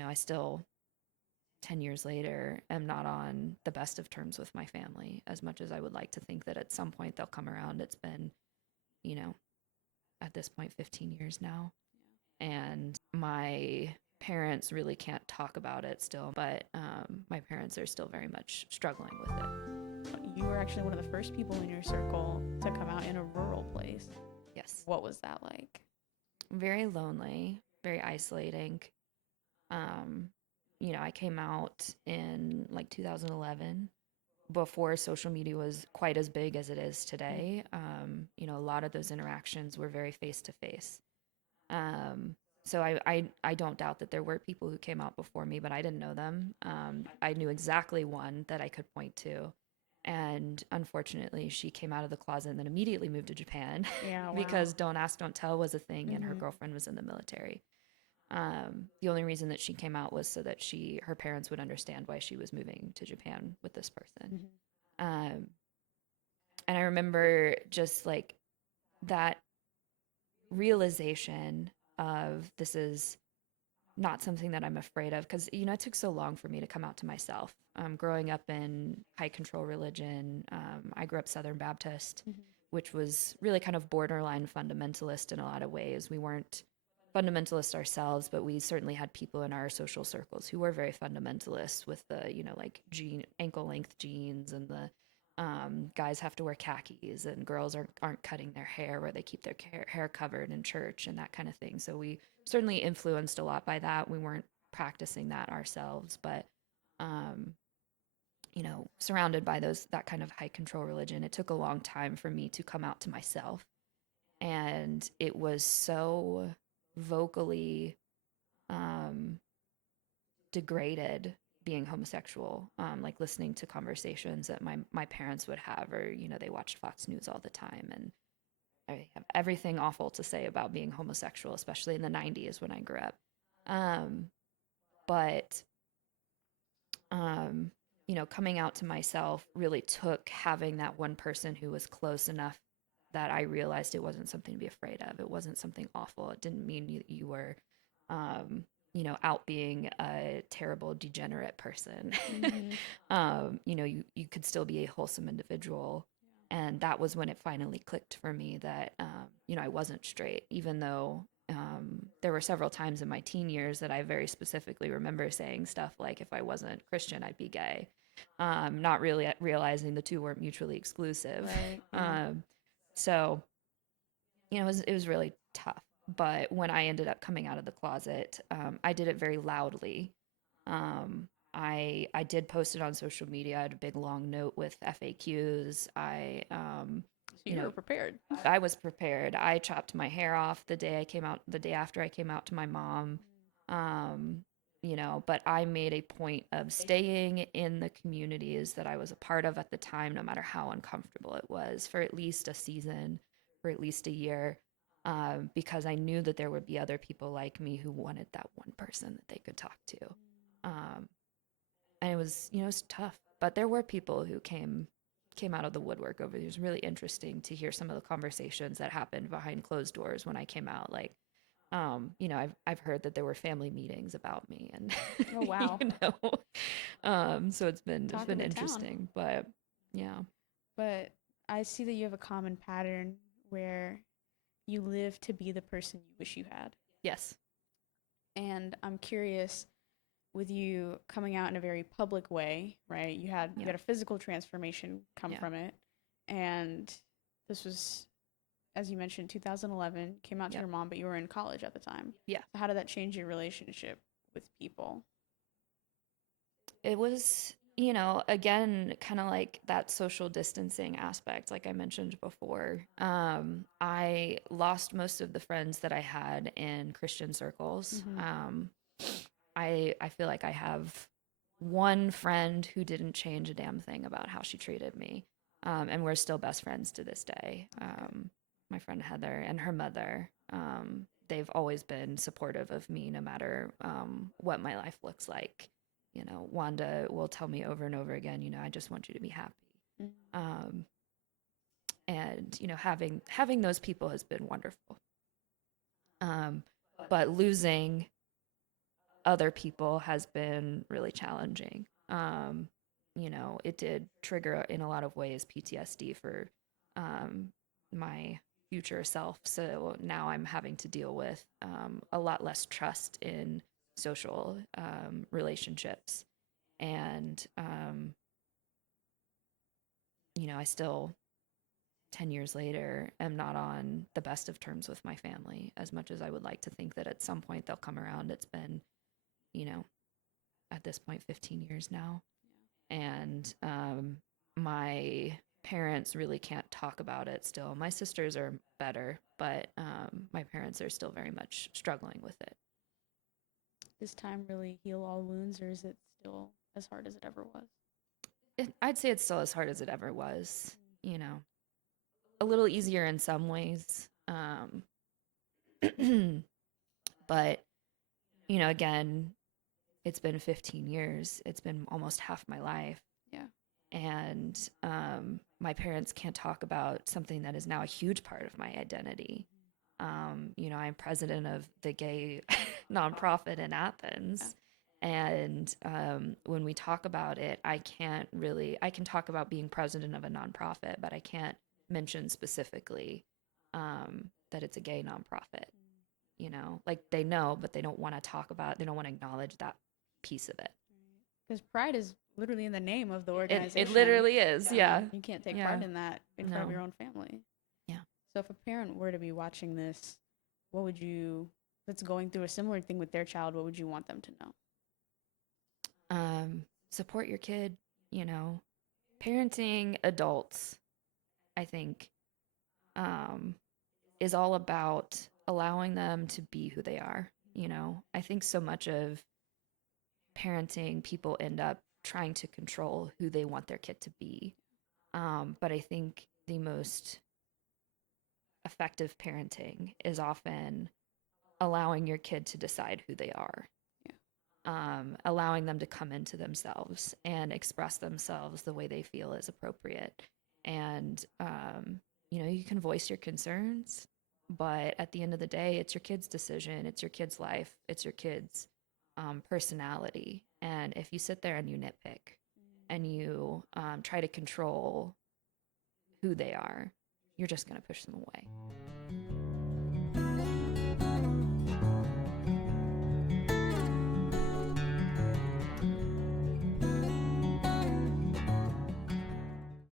I still 10 years later am not on the best of terms with my family as much as I would like to think that at some point they'll come around. It's been, you know, at this point 15 years now. And my parents really can't talk about it still, but my parents are still very much struggling with it. You were actually one of the first people in your circle to come out in a rural place. Yes. What was that like? Very lonely, very isolating. Um, I came out in like 2011 before social media was quite as big as it is today. A lot of those interactions were very face to face. So I don't doubt that there were people who came out before me, but I didn't know them. I knew exactly one that I could point to. And unfortunately, she came out of the closet and then immediately moved to Japan Yeah, wow. because don't ask, don't tell was a thing, and her Mm-hmm. girlfriend was in the military. The only reason that she came out was so that her parents would understand why she was moving to Japan with this person. Mm-hmm. Um, and I remember just like that realization of this is not something that I'm afraid of because it took so long for me to come out to myself. Growing up in high control religion, I grew up Southern Baptist, Mm-hmm. which was really kind of borderline fundamentalist in a lot of ways. We weren't fundamentalists ourselves, but we certainly had people in our social circles who were very fundamentalist with the like ankle length jeans and the guys have to wear khakis and girls aren't cutting their hair where they keep their hair covered in church and that kind of thing. So we certainly influenced a lot by that. We weren't practicing that ourselves, but um, surrounded by that kind of high control religion, it took a long time for me to come out to myself. And it was so vocally um, degraded being homosexual, like listening to conversations that my parents would have, or they watched Fox News all the time, and I have everything awful to say about being homosexual, especially in the '90s when I grew up. Um, but coming out to myself really took having that one person who was close enough that I realized it wasn't something to be afraid of. It wasn't something awful. It didn't mean you were, out being a terrible degenerate person. Mm-hmm. You could still be a wholesome individual. And that was when it finally clicked for me that, I wasn't straight, even though there were several times in my teen years that I very specifically remember saying stuff like, if I wasn't Christian, I'd be gay. Not really realizing the two weren't mutually exclusive. Right. Yeah. um, so, it was really tough. But when I ended up coming out of the closet, I did it very loudly. I did post it on social media. I had a big long note with FAQs. So you were prepared. I was prepared. I chopped my hair off the day I came out, the day after I came out to my mom. Um, but I made a point of staying in the communities that I was a part of at the time, no matter how uncomfortable it was, for at least a season, for at least a year, because I knew that there would be other people like me who wanted that one person that they could talk to. Um, and it was tough, but there were people who came out of the woodwork over it. It was really interesting to hear some of the conversations that happened behind closed doors when I came out. Like, I've heard that there were family meetings about me, and Oh wow. so it's Talk of been the town. interesting, but yeah, But I see that you have a common pattern where you live to be the person you wish you had. yes, And I'm curious, with you coming out in a very public way, right? You yeah, had a physical transformation come yeah, from it. And this was, as you mentioned, 2011, came out to yeah, your mom, but you were in college at the time. yeah. So how did that change your relationship with people? It was, again, kind of like that social distancing aspect, like I mentioned before. I lost most of the friends that I had in Christian circles. Mm-hmm. I feel like I have one friend who didn't change a damn thing about how she treated me, and we're still best friends to this day. Okay. My friend Heather and her mother. They've always been supportive of me, no matter what my life looks like. Wanda will tell me over and over again, I just want you to be happy. Mm-hmm. Um, and having those people has been wonderful. But losing other people has been really challenging. It did trigger in a lot of ways PTSD for um, my future self. So now I'm having to deal with a lot less trust in social relationships. And, I still, 10 years later, am not on the best of terms with my family as much as I would like to think that at some point they'll come around. It's been, you know, at this point, 15 years now. And my parents really can't talk about it still. My sisters are better, but my parents are still very much struggling with it. This time really heal all wounds, or is it still as hard as it ever was? I'd say it's still as hard as it ever was, you know, a little easier in some ways. But, again, it's been 15 years, it's been almost half my life. Yeah. And my parents can't talk about something that is now a huge part of my identity. I'm president of the gay nonprofit in Athens. And when we talk about it, I can talk about being president of a nonprofit, but I can't mention specifically that it's a gay nonprofit. Like they know, but they don't want to talk about it. They don't want to acknowledge that piece of it. Because pride is literally in the name of the It organization. literally is. Yeah. You can't take Yeah. part in that in front of No. your own family. Yeah. So if a parent were to be watching this, what would you, that's going through a similar thing with their child, what would you want them to know? Support your kid, you know. Parenting adults, I think, um, is all about allowing them to be who they are. I think so much of parenting, people end up trying to control who they want their kid to be. But I think the most effective parenting is often allowing your kid to decide who they are, Yeah. allowing them to come into themselves and express themselves the way they feel is appropriate. And, you can voice your concerns, but at the end of the day, it's your kid's decision, it's your kid's life, it's your kid's personality. And if you sit there and you nitpick and you try to control who they are, you're just going to push them away.